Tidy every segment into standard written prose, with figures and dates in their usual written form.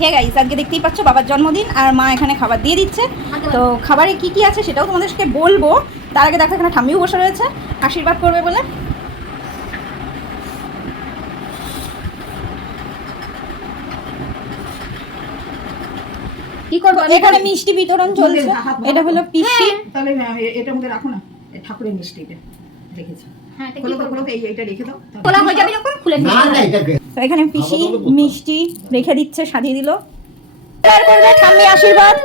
Hey guys, আজকে দেখতেই পাচ্ছ বাবার জন্মদিন আর মা এখানে খাবার দিয়ে দিচ্ছে। তো খাবারে কি কি আছে সেটাও তোমাদেরকে বলবো। তার আগে দেখো এখানে ঠাম্মিও বসে রয়েছে আশীর্বাদ করবে বলে। কি করবো, এখানে মিষ্টি বিতরণ চলছে। এটা হলো পিসি। তাহলে এটা মধ্যে রাখো না, ঠাকুরের মিষ্টিটা রেখেছো। হ্যাঁ, এইটা রেখে দাও। খোলা হয়ে যাবে যখন খুলে দিই। তো এখানে পিসি মিষ্টি রেখে দিচ্ছে, সাজিয়ে দিল। তারপরে ঠাম্মি আশীর্বাদ।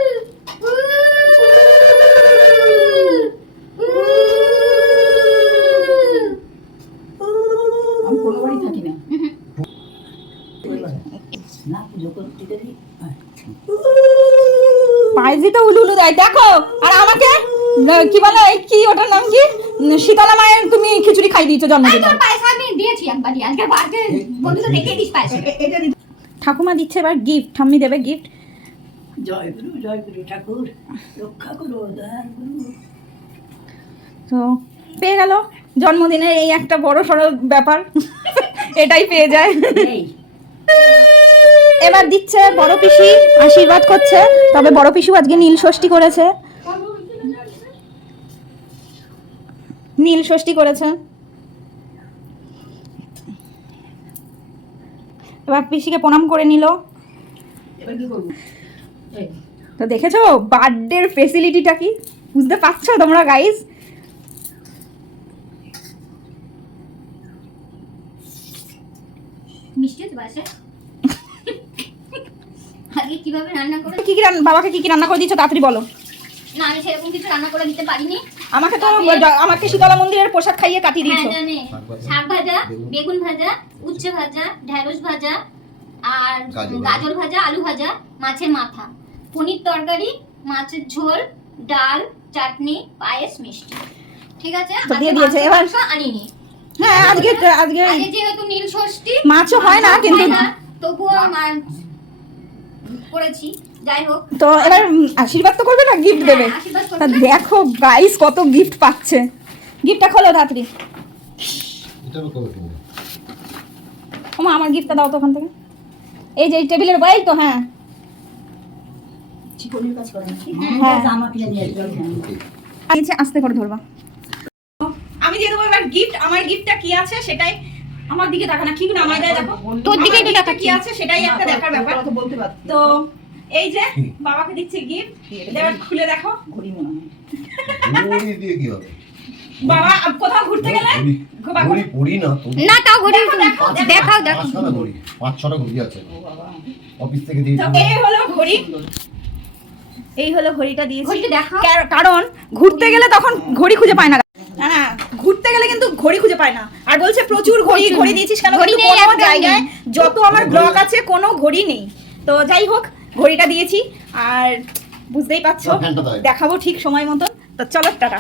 আমি কোনো বাড়ি থাকি না। পাইজি তো উলু উলু দেয় দেখো। আর আমাকে কি বলে, কি ওটার নাম কি, শীতলা মায়ের তুমি খিচুড়ি খাই দিয়েছো জন্মদিনে। পয়সা আমি দিয়েছি একবারই, আজকে বাড়িতে বন্ধুকে রেখে দিস পয়সা। ঠাকুমা দিচ্ছে এবার গিফট, ঠাম্মি দেবে গিফট। জয় গুরু ঠাকুর রক্ষা করো, দয়াল গুরু। তো পেয়ে গেল জন্মদিনের এই একটা বড় সড়ো ব্যাপার, এটাই পেয়ে যায়। এবার দিচ্ছে বড় পিসি, আশীর্বাদ করছে। তবে বড় পিসু আজকে নীল ষষ্ঠী করেছে, নীল ষষ্ঠী করেছে। এবার পিসিকে প্রণাম করে নিল। এবার কি করব? তো দেখেছো বার্থডের ফেসিলিটিটা কি, বুঝতে পারছো তোমরা গাইস? মিষ্টি আছে বাসে। আগে কিভাবে রান্না করে, কি কি বাবাকে কি কি রান্না করে দিচ্ছ তাড়াতাড়ি বলো। না আমি সেরকম কিছু রান্না করে দিতে পারিনি। আমাকে তো আমাকে শীতলা মন্দিরের পোশাক খাইয়ে কাটিয়ে দিচ্ছ। হ্যাঁ জানে, শাক ভাজা, বেগুন ভাজা, উচ্ছে ভাজা, ঢেঁড়স ভাজা আর গাজর ভাজা, আলু ভাজা, মাছের মাথা, পনির তরকারি, মাছের ঝোল, ডাল, চাটনি, পায়েস, মিষ্টি। ঠিক আছে, তো দিয়ে দিয়েছে। এবার আনিনি। হ্যাঁ আজকে আগে যেহেতু নীল ষষ্ঠী মাছও হয় না, কিন্তু তবুও করেছি। যাই হোক, তো এবার আশীর্বাদ তো করবে না, গিফট দেবে। তা দেখো গাইস কত গিফট পাচ্ছে। গিফটটা খোলো তাড়াতাড়ি। ওমা আমার গিফটটা দাও তো ওখান থেকে। এই যে এই টেবিলের বাইরে তো। হ্যাঁ চিকনের কাজ করে নাকি? হ্যাঁ জামা কিনে নিয়ে আসবে। আস্তে করে ধরবা। আমি দিয়ে দেবো এবার গিফট। আমার গিফটটা কি আছে সেটাই, আমার দিকে তাকা না, কি না আমার দেখো, তোর দিকে তাকা, কি আছে সেটাই একটা দেখার ব্যাপার। বলতে পারো। তো এই যে বাবাকে দিচ্ছি গিফট, এবার খুলে দেখো। ঘড়ি মনে হয়। ঘড়ি দিয়ে কি হবে? বাবা কোথাও ঘুরতে গেলে ঘড়ি পড়ি না তো। না তাও ঘড়ি দেখাও দেখো। 5-6টা ঘড়ি, 5-6টা ঘড়ি আছে। অফিস থেকে দিয়ে তো এই হলো ঘড়ি, এই হলো ঘড়িটা দিয়েছি। ঘড়িটা দেখাও। কারণ ঘুরতে গেলে তখন ঘড়ি খুঁজে পায় না। না না, ঘুরতে গেলে কিন্তু ঘড়ি খুঁজে পায় না। আর বলছে প্রচুর ঘড়ি দিয়েছিস কেন? ঘড়ি নেই কোনো একদম জায়গায় নেই। যত আমার ব্লগ আছে কোনো ঘড়ি নেই। তো যাই হোক ঘড়িটা দিয়েছি। আর বুঝতেই পারছো ফ্যানটা দাও। দেখাবো ঠিক সময় মতন। তো চলো টাটা।